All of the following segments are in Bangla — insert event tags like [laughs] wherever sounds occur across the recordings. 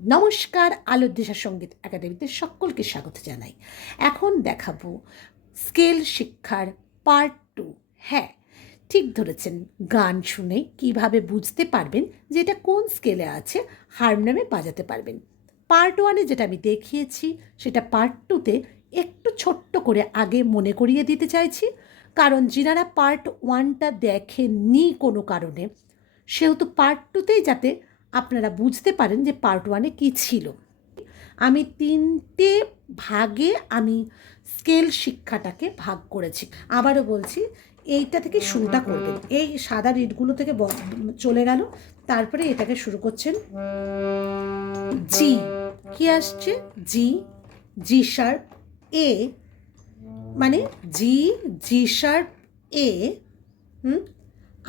নমস্কার, আলোর দিশা সংগীত একাডেমিতে সকলকে স্বাগত জানাই। এখন দেখাবো স্কেল শিক্ষার পার্ট টু। হ্যাঁ ঠিক ধরেছেন, গান শুনে কীভাবে বুঝতে পারবেন যে এটা কোন স্কেলে আছে হারমোনিয়ামে বাজাতে পারবেন। পার্ট ওয়ানে যেটা আমি দেখিয়েছি, সেটা পার্ট টুতে একটু ছোট্ট করে আগে মনে করিয়ে দিতে চাইছি। কারণ যিনারা পার্ট ওয়ানটা দেখেননি কোনো কারণে, সেহেতু পার্ট টুতেই যাতে আপনারা বুঝতে পারেন যে পার্ট ওয়ানে কী ছিল। আমি তিনটে ভাগে আমি স্কেল শিক্ষাটাকে ভাগ করেছি। আবারও বলছি, এইটা থেকে শুরুটা করবেন। এই সাদা রিডগুলো থেকে চলে গেল, তারপরে এটাকে শুরু করছেন জি কি আসছে? জি জি শার্প এ মানে জি জি শার্প এ হুম?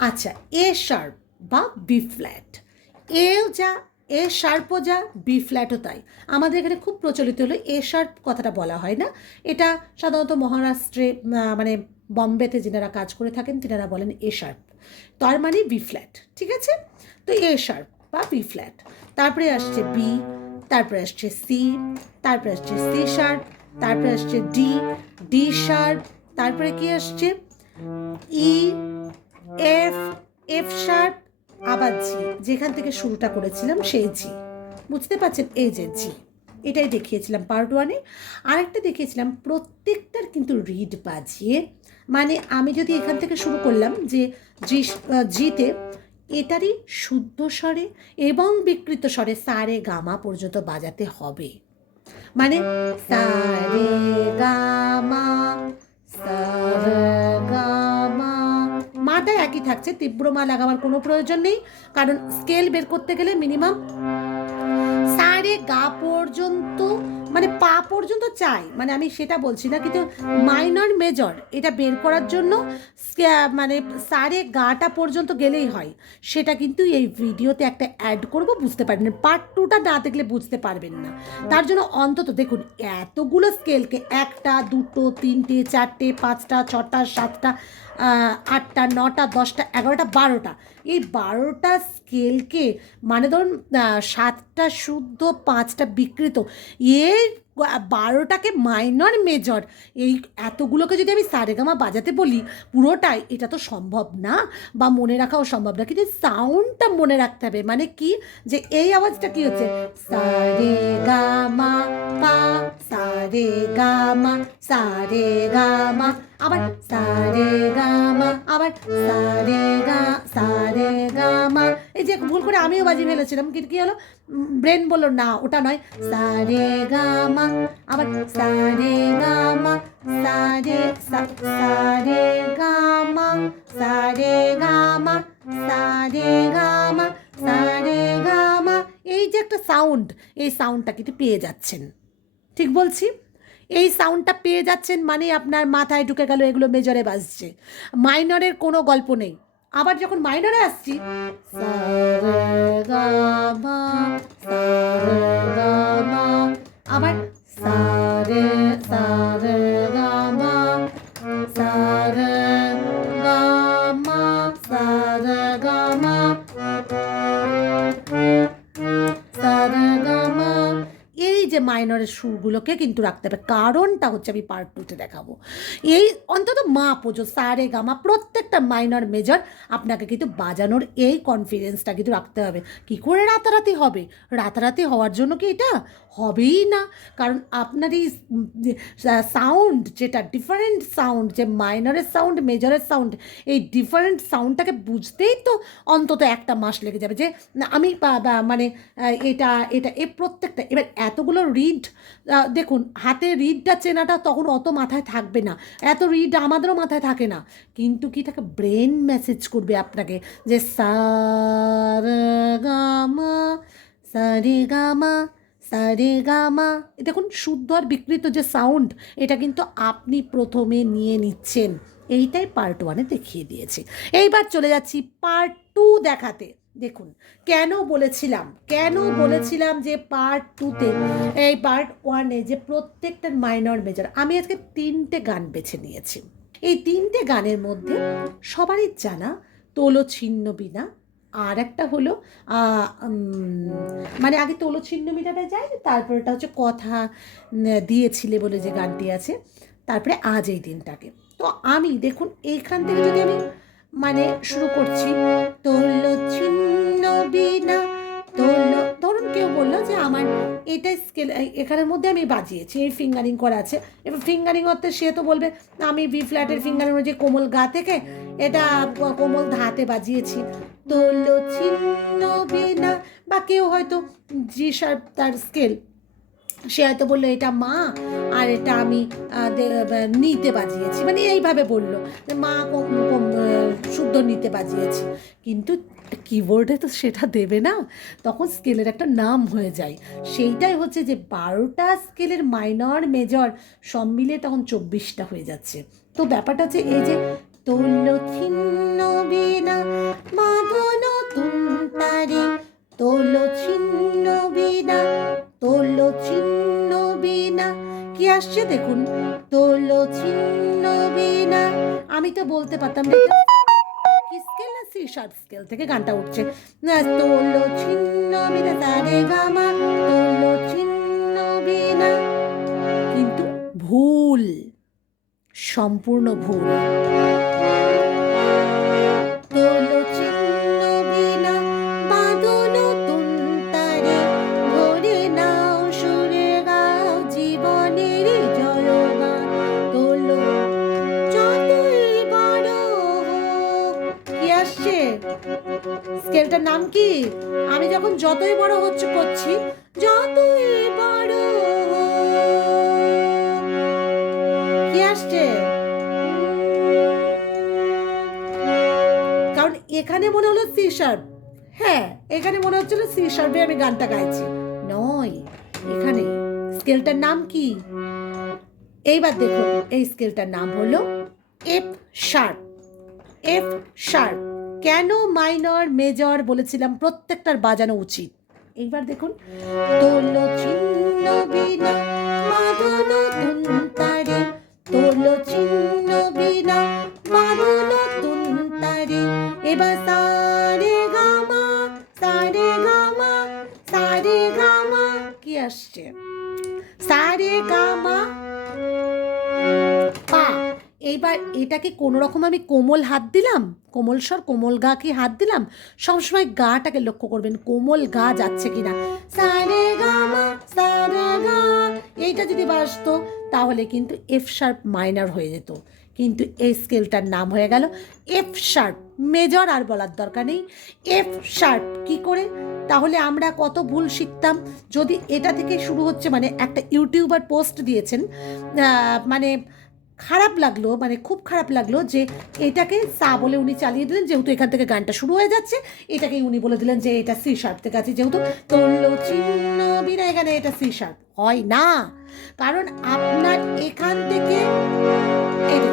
আচ্ছা এ শার্প বা বি ফ্ল্যাট এও যা এ শার্পও যা বি ফ্ল্যাটও তাই। আমাদের এখানে খুব প্রচলিত হলো এ শার্প কথাটা বলা হয় না। এটা সাধারণত মহারাষ্ট্রে মানে বম্বেতে যেনারা কাজ করে থাকেন, তিনারা বলেন এ শার্প তার মানে বি ফ্ল্যাট ঠিক আছে? তো এ শার্প বা বি ফ্ল্যাট তারপরে আসছে বি তারপরে আসছে সি তারপরে আসছে সি শার্প তারপরে আসছে ডি ডি শার্প তারপরে কি আসছে? ই এফ এফ শার্প আবার জি যেখান থেকে শুরুটা করেছিলাম সেই জি বুঝতে পারছেন? এই যে জি এটাই দেখিয়েছিলাম পার্ট ওয়ানে আরেকটা দেখিয়েছিলাম, প্রত্যেকটার কিন্তু রিড বাজিয়ে। মানে আমি যদি এখান থেকে শুরু করলাম যে জি, জিতে এটারই শুদ্ধ স্বরে এবং বিকৃত স্বরে সারে গামা পর্যন্ত বাজাতে হবে। মানে সারে গামা সারে গামা মাটা একই থাকছে, তীব্র মা লাগাবার কোনো প্রয়োজন নেই, কারণ স্কেল বের করতে গেলে মিনিমাম সারে গা পর্যন্ত মানে পা পর্যন্ত চাই। মানে আমি সেটা বলছি না, কিন্তু মাইনর মেজর এটা বের করার জন্য মানে সারে গাটা পর্যন্ত গেলেই হয়। সেটা কিন্তু এই ভিডিওতে একটা অ্যাড করব, বুঝতে পারবেন। পার্ট টুটা না দেখলে বুঝতে পারবেন না। তার জন্য অন্তত দেখুন, এতগুলো স্কেলকে একটা, দুটো, তিনটে, চারটে, পাঁচটা, ছটা, সাতটা আটটা, নটা, দশটা, এগারোটা, বারোটা। এই বারোটা স্কেলকে মানে ধরুন সাতটা শুদ্ধ, পাঁচটা বিকৃত এর বারোটাকে মাইনর মেজর। এই এতগুলোকে যদি আমি সারেগামা বাজাতে বলি, পুরোটাই, এটা তো সম্ভব না বা মনে রাখাও সম্ভব না। কিন্তু সাউন্ডটা মনে রাখতে হবে। মানে কি? যে এই আওয়াজটা কি হচ্ছে? সারে গামা পা সারে গামা সারে গামা আবার সারে গামা আমিও বাজি ফেলেছিলাম। কিন্তু কি হলো? ব্রেন বলল না ওটা নয়। সারে গামা আবার সা- সারে গামা এই যে একটা সাউন্ড এই সাউন্ডটা কিন্তু পেয়ে যাচ্ছেন। ঠিক বলছি? এই সাউন্ডটা পেয়ে যাচ্ছেন মানে আপনার মাথায় ঢুকে গেল এগুলো মেজরে বাজছে। মাইনরের কোনো গল্প নেই। আবার যখন মাইনরে আসছি আবার সা রে সা যে মাইনরের সুরগুলোকে কিন্তু রাখতে হবে। কারণটা হচ্ছে আমি পার্ট টুতে দেখাবো। এই অন্তত মা পুজো সারে গামা প্রত্যেকটা মাইনর মেজর আপনাকে কিন্তু বাজানোর এই কনফিডেন্সটা কিন্তু রাখতে হবে। কি করে রাতারাতি হবে? রাতারাতি হওয়ার জন্য কি এটা হবেই না। কারণ আপনার এই সাউন্ড যেটা ডিফারেন্ট সাউন্ড যে মাইনরের সাউন্ড মেজরের সাউন্ড এই ডিফারেন্ট সাউন্ডটাকে বুঝতেই তো অন্তত একটা মাস লেগে যাবে যে আমি মানে এটা এটা, এ প্রত্যেকটা, এবার এতগুলো রিড দেখুন, হাতে রিডটা চেনাটা তখন অত মাথায় থাকবে না। এত রিড আমাদেরও মাথায় থাকে না। কিন্তু কি থাকে ব্রেন মেসেজ করবে আপনাকে? যে সার গামা সারে গামা সারে গামা দেখুন, শুদ্ধ আর বিকৃত যে সাউন্ড এটা কিন্তু আপনি প্রথমে নিয়ে নিচ্ছেন। এইটাই পার্ট ওয়ানে দেখিয়ে দিয়েছে। এইবার চলে যাচ্ছি পার্ট টু দেখাতে। দেখুন, কেন বলেছিলাম কেন বলেছিলাম যে পার্ট টুতে এই পার্ট ওয়ানে যে প্রত্যেকটার মাইনর মেজর আমি আজকে তিনটে গান বেছে নিয়েছি। এই তিনটে গানের মধ্যে সবারই জানা তোলো ছিন্ন বিনা, আর একটা হলো মানে আগে তোলো ছিন্ন মিটাটা যায় তারপর এটা হচ্ছে কথা দিয়েছিলে বলে যে গানটি আছে, তারপরে আজ এই দিনটাকে। তো আমি, দেখুন, এইখান থেকে যদি আমি মানে শুরু করছি। তোলো ছিন্ন বিনা, তোলো ধরুন কেউ বলল যে আমার এটা স্কেল এখানের মধ্যে আমি বাজিয়েছি, এই ফিঙ্গারিং করা আছে। এবার ফিঙ্গারিং অর্থে সে তো বলবে, আমি বি ফ্ল্যাটের ফিঙ্গারিং যে কোমল গা থেকে এটা কোমল ধাতে বাজিয়েছি। তোলো ছিন্ন বিনা, বা কেউ হয়তো জি শার্প তার স্কেল সে হয়তো বলল, এটা মা আর এটা আমি নিতে বাজিয়েছি। মানে এইভাবে বলল মা শুদ্ধ নিতে বাজিয়েছি। কিন্তু কিবোর্ডে তো সেটা দেবে না, তখন স্কেলের একটা নাম হয়ে যায়। সেইটাই হচ্ছে যে বারোটা স্কেলের মাইনর মেজর সব মিলে তখন চব্বিশটা হয়ে যাচ্ছে। তো ব্যাপারটা হচ্ছে এই যে তোল ছিন্ন বিনা মাদন তুন্তারে তোল ছিন্ন বিনা ছিন্ন আসছে, দেখুন। তোল ছিন্ন বিনা। আমি তো বলতে পারতাম স্কেল না সি শার্প স্কেল থেকে গানটা উঠছে। না, তোল ছিন্ন বিনা, তারে গামা। তোল ছিন্ন বিনা। কিন্তু ভুল, সম্পূর্ণ ভুল। স্কেলটার নাম কি? আমি যখন যতই বড় হচ্ছে, করছি, যতই বড় কি আসছে? কারণ এখানে মনে হলো সি শার্প। হ্যাঁ এখানে মনে হচ্ছিল সি শার্পে আমি গানটা গাইছি। নয়, এখানে। স্কেলটার নাম কি? এইবার দেখুন, এই স্কেলটার নাম হলো এফ শার্প। F sharp. কেন মাইনর, মেজর বলেছিলাম, প্রত্যেকটার বাজানো উচিত? এইবার দেখুন। মাদল মাদল এবার গামা গামা গামা, কি আসছে? সারে গামা এইবার এটাকে কোনো রকম আমি কোমল হাত দিলাম, কোমল স্বর, কোমল গা কি হাত দিলাম, সবসময় গাটাকে লক্ষ্য করবেন, কোমল গা যাচ্ছে কিনা। গা গা, এইটা যদি বাসতো তাহলে কিন্তু এফ শার্প মাইনার হয়ে যেত। কিন্তু এই স্কেলটার নাম হয়ে গেল এফ শার্প মেজর আর বলার দরকার নেই। এফ শার্প কি করে? তাহলে আমরা কত ভুল শিখতাম। যদি এটা থেকে শুরু হচ্ছে মানে একটা ইউটিউবার পোস্ট দিয়েছেন মানে খারাপ লাগল মানে খুব খারাপ লাগল যে এটাকে সা বলে উনি চালিয়ে দিলেন, যেহেতু এখান থেকে গানটা শুরু হয়ে যাচ্ছে, এটাকেই উনি বলে দিলেন যে এটা সি শার্প থেকে আছে, যেহেতু তোলো চিহ্ন বিনা এখানে এটা সি শার্প হয় না। কারণ আপনার এখান থেকে এই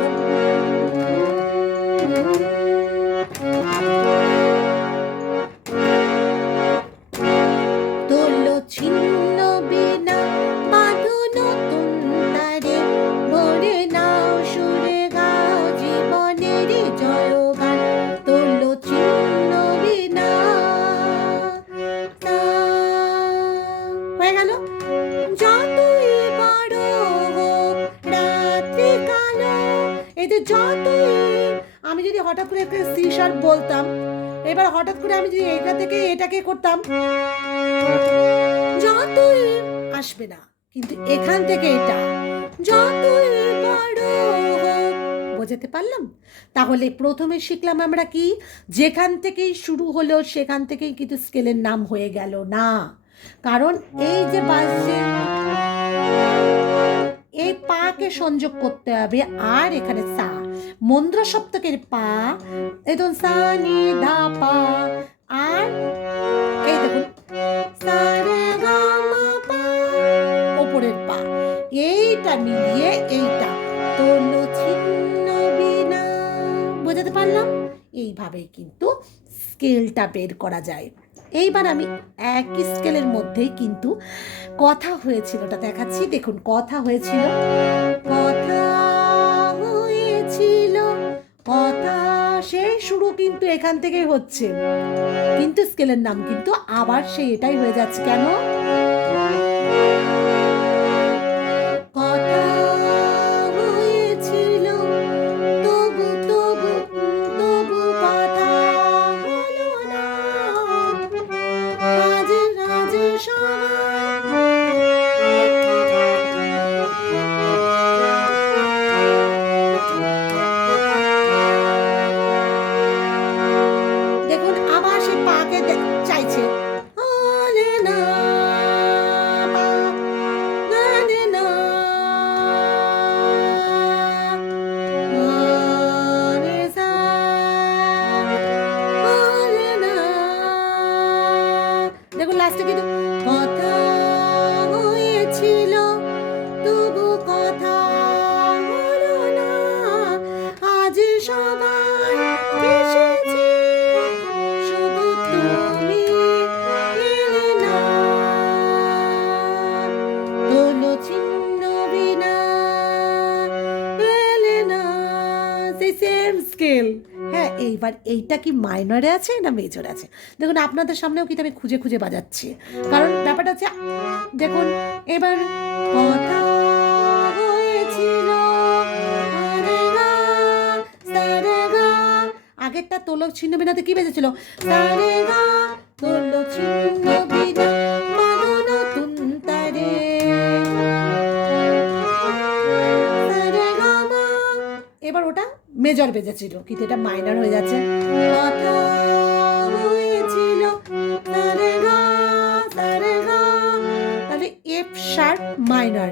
হঠাৎ করে একটা সি শার্প বলতাম। এবার হঠাৎ করে আমি যদি এটা থেকে এটাকে করতাম, যতই আসবে না, কিন্তু এখান থেকে এটা, যতই বড় বোঝাতে পারলাম? তাহলে প্রথমে শিখলাম আমরা কি, যেখান থেকেই শুরু হলো, সেখান থেকেই কিন্তু স্কেলের নাম হয়ে গেল না। কারণ এই যে বাজছে এই পাকে সংযোগ করতে হবে। আর এখানে সা। মন্দ্র সপ্তকের পা এই ধরুন সা, নি, ধা, পা। আর এই দেখুন ওপরের পা। এইটা মিলিয়ে এইটা। তোলো ছিন্ন বিনা। বোঝাতে পারলাম? এইভাবেই কিন্তু স্কেলটা বের করা যায়। এইবার আমি একই স্কেলের মধ্যে কিন্তু কথা হয়েছিল ওটা দেখাচ্ছি। দেখুন, কথা হয়েছিল কথা হয়েছিল, কথা সেই শুরু কিন্তু এখান থেকে হচ্ছে। কিন্তু স্কেলের নাম কিন্তু আবার সে এটাই হয়ে যাচ্ছে। কেন? দেখুন লাস্টে স্কেল হ্যাঁ এইবার এইটা কি মাইনরে আছে না মেজর আছে? দেখুন, আপনাদের সামনেও কিন্তু আমি খুঁজে খুঁজে বাজাচ্ছি। কারণ ব্যাপারটা হচ্ছে, দেখুন, এবার। আগেরটা তোলক ছিন্ন বিনাতে কি বেজেছিল? রে ছিন্ন বিনা মেজর বেজেছিল কিন্তু এটা মাইনার হয়ে যাচ্ছে। তাহলে এফ শার্প মাইনার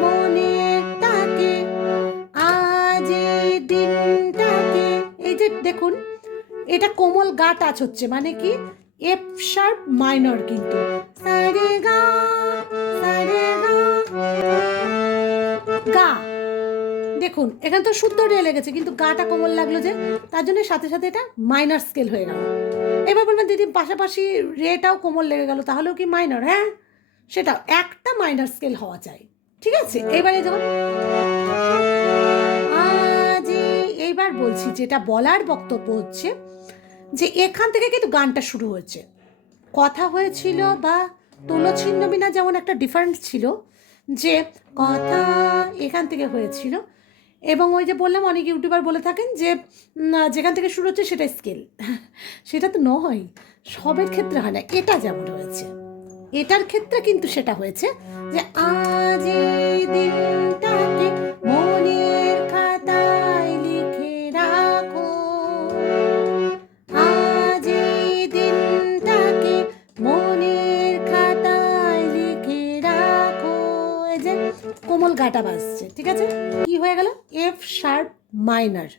মনে দেখুন এটা কোমল গা টাচ হচ্ছে মানে কি? এফ শার্প মাইনর কিন্তু। সারে গা এখানে তো শুদ্ধ রে লেগেছে, কিন্তু গাটা কোমল লাগল যে, তার জন্য সাথে সাথে এটা মাইনার স্কেল হয়ে গেল। এবার বলবেন, দিদি, পাশাপাশি রেটাও কোমল লেগে গেল, তাহলেও কি মাইনর হ্যাঁ সেটা একটা মাইনার স্কেল হওয়া চাই, ঠিক আছে? এবারে যখন এইবার বলছি, যেটা বলার বক্তব্য হচ্ছে যে, এখান থেকে কিন্তু গানটা শুরু হয়েছে। কথা হয়েছিল বা তুলছিন্ন বিনা যেমন একটা ডিফারেন্স ছিল যে, কথা এখান থেকে হয়েছিল এবং ওই যে বললাম, অনেক ইউটিউবার বলে থাকেন যে যেখান থেকে শুরু হচ্ছে সেটা স্কেল। [laughs] সেটা তো নয়, সবের ক্ষেত্রে হয় না, এটা যেমন হয়েছে। এটার ক্ষেত্রে কিন্তু সেটা হয়েছে যে, আজ দিনটাকে মনের খাতায় লিখে রাখো। আজ দিনটাকে মনের খাতায় লিখে রাখো। যে কোমল গাটা বাজছে, ঠিক আছে? কি হয়ে গেল? F sharp minor